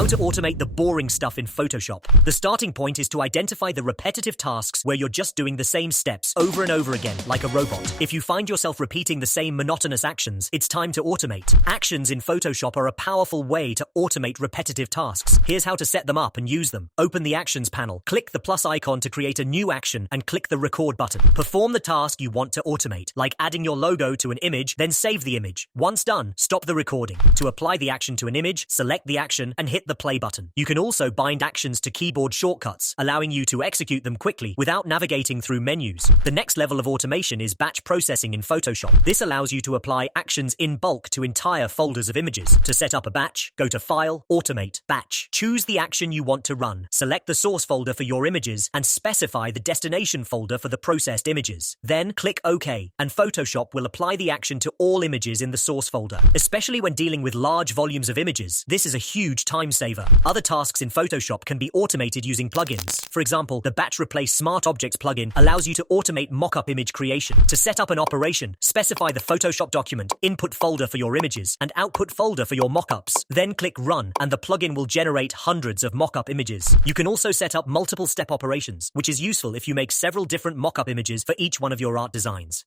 How to automate the boring stuff in Photoshop. The starting point is to identify the repetitive tasks where you're just doing the same steps over and over again, like a robot. If you find yourself repeating the same monotonous actions, it's time to automate. Actions in Photoshop are a powerful way to automate repetitive tasks. Here's how to set them up and use them. Open the Actions panel, click the plus icon to create a new action, and click the Record button. Perform the task you want to automate, like adding your logo to an image, then save the image. Once done, stop the recording. To apply the action to an image, select the action and hit the play button. You can also bind actions to keyboard shortcuts, allowing you to execute them quickly without navigating through menus. The next level of automation is batch processing in Photoshop. This allows you to apply actions in bulk to entire folders of images. To set up a batch, go to File, Automate, Batch. Choose the action you want to run. Select the source folder for your images and specify the destination folder for the processed images. Then click OK, and Photoshop will apply the action to all images in the source folder. Especially when dealing with large volumes of images, this is a huge time saver. Other tasks in Photoshop can be automated using plugins. For example, the Batch Replace Smart Objects plugin allows you to automate mock-up image creation. To set up an operation, specify the Photoshop document, input folder for your images, and output folder for your mock-ups. Then click Run, and the plugin will generate hundreds of mock-up images. You can also set up multiple step operations, which is useful if you make several different mock-up images for each one of your art designs.